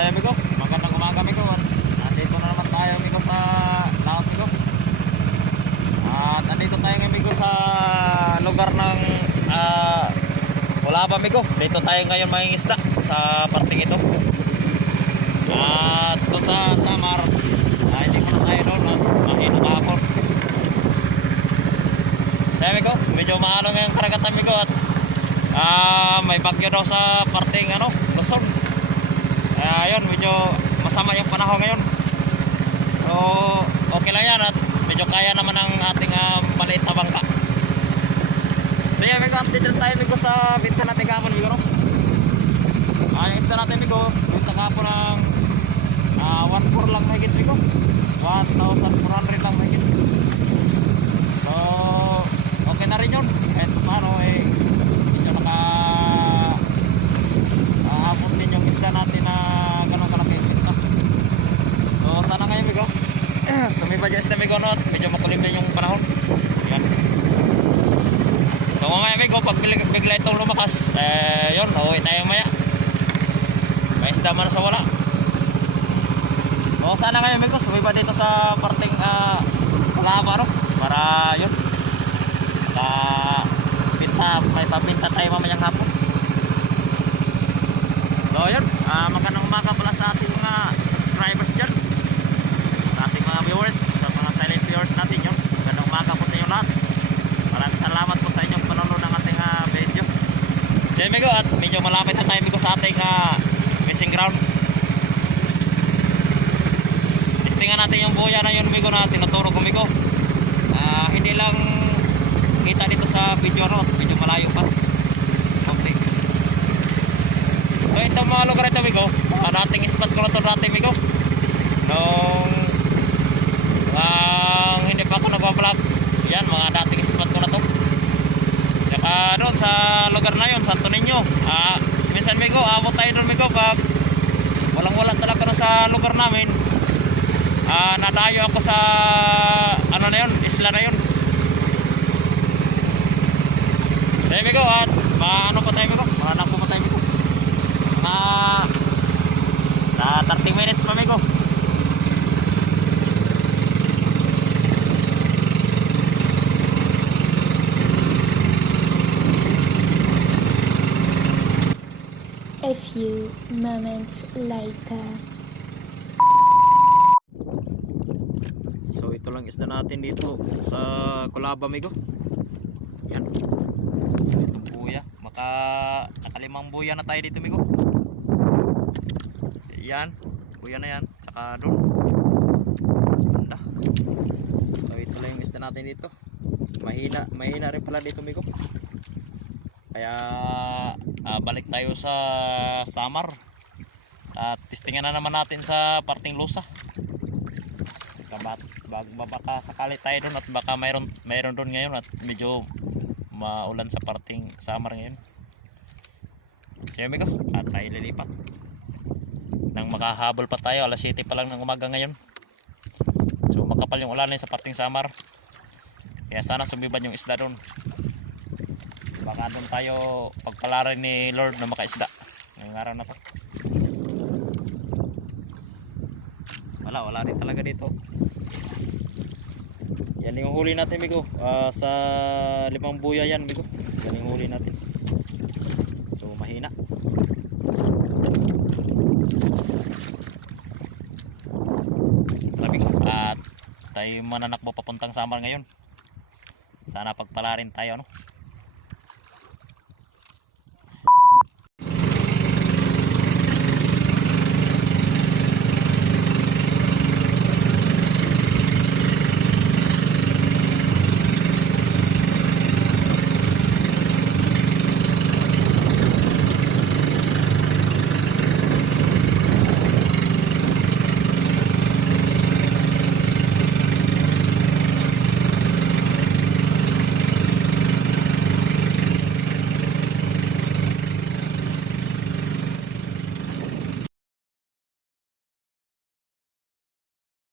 Ay, amigo, magandang umaga, amigo. Nandito na naman tayo, amigo, sa laot, amigo. At nandito tayo, amigo, sa lugar ng ah, wala ba, amigo? Dito tayo ngayon mangingisda sa parting ito. At doon sa Samar, ay hindi muna tayo doon, no? mahina kahapon. Kaya, amigo, medyo maano ngayong karagatan, amigo, at ah, may bagyo daw sa parting, ano, Yun, medyo masama yung panahon ngayon. So, okay lang yan at medyo kaya naman ang ating uh, maliit na bangka. So yeah, Migo, update rin tayo Migo sa binta natin kahapon Migo, no? Ah, yung isda natin Migo, binta kahapon ng ah 1.4 lang mahigit Migo. 1,400 lang mahigit. So, okay na rin yun. Kahit paano eh, medyo naka aabot din yung isda natin na ganun kalaki yung isda. So sana kayo migo. Sumibad yung isda migo no at medyo makulim din yung panahon. Yan. So ngayon migo pag bigla, bigla itong lumakas, eh yun, uuwi tayo maya. May isda man sa wala. So sana kayo migo, sumibad dito sa parting uh, lava no? Para yun. Para pinta, may pabinta tayo mamayang hapon. So yun, ah magandang umaga pala sa ating mga subscribers dyan Sa ating mga viewers, sa mga silent viewers natin yun. Magandang umaga po sa inyo lahat. Maraming salamat po sa inyong panonood ng ating ah, video. So yun at medyo malapit na tayo Migo sa ating ah, fishing ground. Testingan natin yung buya na yun Migo na tinuturo ko Migo. Ah, Hindi lang kita dito sa video no, medyo malayo pa. Okay. So itong mga lugar ito, Migo, uh, dating spot ko na ito dati, Migo. Nung uh, hindi pa ako nag-vlog. Yan, mga dating spot ko na to. Saka doon sa lugar na yun, Santo Niño. Ah, minsan, Migo, abot tayo doon, Migo, pag walang-wala talaga na sa lugar namin. Ah, nadayo ako sa ano na yun, isla na yun. Hey, Migo, at maano pa tayo, Migo? Mahanap pa tayo, Migo na na 30 minutes pa amigo A few moments later. so ito lang isda natin dito sa Kulaba amigo. Yan. Itong buya. Maka nakalimang buya na tayo dito amigo. Yan. Buya na yan. Tsaka doon banda so ito lang yung isda natin dito. Mahina mahina rin pala dito amigo kaya ah, balik tayo sa Samar at testingan na naman natin sa parting lusa. Baka, baka sakali tayo doon at baka mayroon, mayroon doon ngayon at medyo maulan sa parting Samar ngayon. Siyempre ko at tayo lilipat. Nang makahabol pa tayo alas 7 pa lang ng umaga ngayon. So makapal yung ulan sa parting Samar kaya sana sumiban yung isda doon baka doon tayo pagpalarin ni Lord na makaisda. Ngayong araw na to. Wala wala din talaga dito. Yan yung huli natin Migo. Ah, sa limang buya yan Migo. Yan yung huli natin. So mahina. Tayo mananakbo papuntang Samar ngayon. Sana pagpalarin tayo no